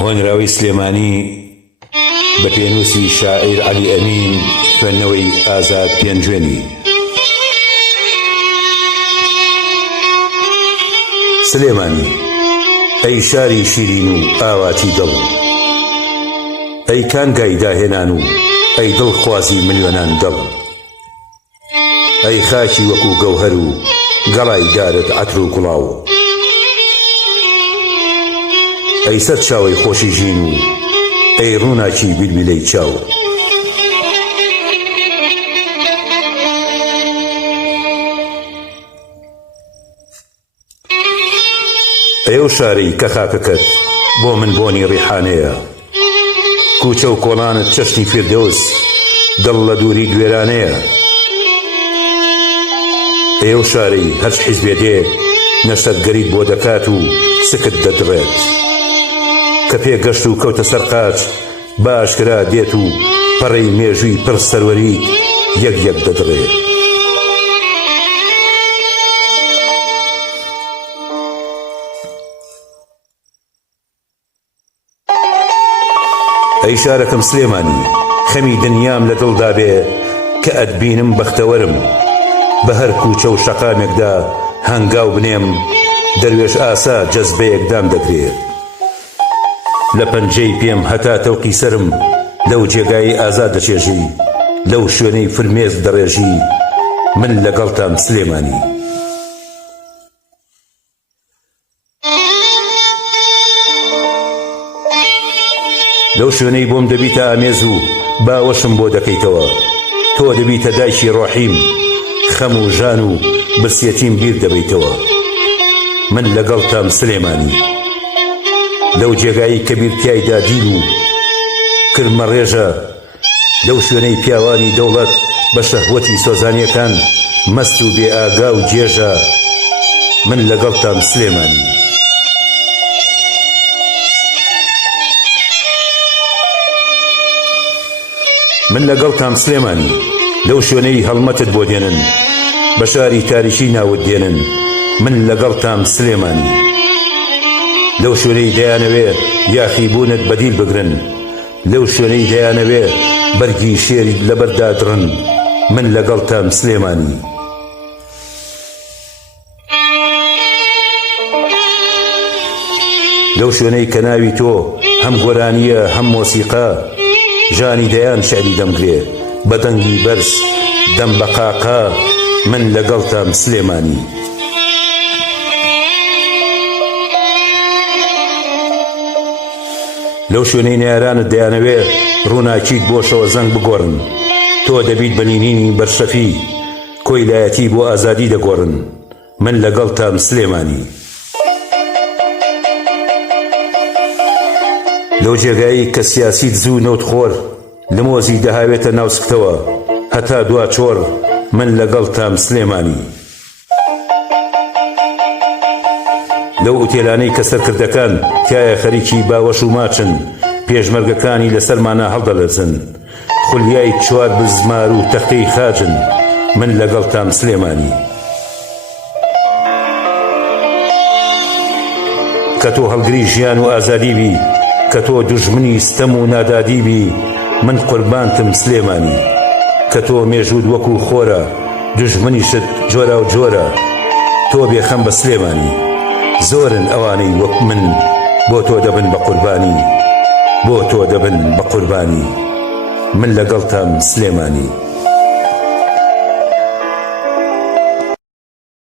هۆنراوی سلێمانی بە پێنووسی شاعیر عەلی ئەمین خوێندنەوەی ئازاد پێنجوێنی. سلێمانی ئەی شاری شیرین و ئاواتی دڵ، ئەی کانگای داهێنان و ئەی دڵخوازی ملیۆنان دڵ، ئەی خاکی وەکو گەوهەر و گەڵای دارت عەتر و گوڵاو، ئەی سەد چاوەی خۆشی ژین و ئەی ڕووناکی بیلبیلەی چاو، ئەو شارەی کە خاکەکەت بۆ من بۆنی ڕیحانەیە، کوچە و کۆڵانت چەشنی فیردەوس دڵ لە دووری گوێرانەیە، ئەو شارەی هەرچ حیزبێ دێ نەشتەرگەریت بۆ دەکات و سکت دەدڕێت، کە پێگەشت و کەوتە سەر قاچ باشکرا دێت و پەڕەی مێژووی پڕ سەروەریت یەک یەک دەدڕێت. ئەی شارەکەم سلێمانی خەمی دنیام لە دڵدا بێ کە ئەتبینم بەختەوەرم، بە هەر کوچە و شەقامێکدا هەنگاو بنێم دەروێش ئاسا جەزبەیەکدام دەگرێت، لە پەنجەی پێم هەتا تەوقی سرم لەو جێگای ئازاد دەچێژی، لەو شوێنەی فرمێز دەڕێژی من لەگەڵتام سلێمانی. لەو شوێنەی بۆم دەبیتە ئامێز و باوەشم بۆ دەکەیتەوە، تۆ دەبیتە دایکی ڕۆحیم، خەم و ژان و برسێتیم بیر دەبیتەوە من لەگەڵتام سلێمانی. لەو جێگایی کە بیرتیایدا دین و کرمە ڕێژە، لەو شوێنەی پیاوانی دەوڵەت بە شەهوەتی سۆزانیەکان مەست و بێ ئاگا و جێژە من لەگەڵتام سلێمانی. من لەگەڵتام سلێمانی لەو شوێنەی هەڵمەتت بۆ دێنن، بە شاری تاریشی ناوت دێنن من لەگەڵتام سلێمانی. لەو شوێنەی دەیانەوێ یاخی بوونت بەدیل بگرن، لەو شوێنەی دەیانەوێ بەرگی شێریت لەبەردا دڕن من لەگەڵتام سلێمانی. لەو شوێنەی کە ناوی تۆ هەم گۆرانیە هەم مۆسیقا، ژانی دەیان شعری دەمگرێ بە دەنگی بەرز دەم بە قاقا من لەگەڵتام سلێمانی. لەو شوێنەی نێرانت دەیانەوێ ڕووناکیت بۆ شەوە زەنگ بگۆڕن، تۆ دەبیت بەنینینی بەرشەفی کۆی لایەتی بۆ ئازادی دەگۆڕن من لەگەڵتام سلێمانی. لەو جێگایی کە سیاسیت زوو نەوتخۆر لە مۆزی دەهاوێتە ناوسکتەوە هەتا دوا چۆر من لەگەڵتام سلێمانی. لەو ئوتێلانەی کە سەرکردەکان تایە خەریکی باوەش و ماچن، پێشمەرگەکانی لەسەرمانە هەڵدەلەرزن، خولیای چوار بزمار و تەختەی خاجن من لەگەڵتام سلێمانی. کە تۆ هەڵگری ژیان و ئازادی بی، کە تۆ دوژمنی ستەم و نادادی بی من قوربانتم سلێمانی. کە تۆ مێژود وەکو خۆرە دوژمنیشت جۆرا و جۆرە، تۆ بێخەم بە سلێمانی. زۆرن ئەوانەی وەک من بۆ تۆ دەبن بە قوربانی، بۆ تۆ دەبن بە قوربانی من لەگەڵتام سلێمانی.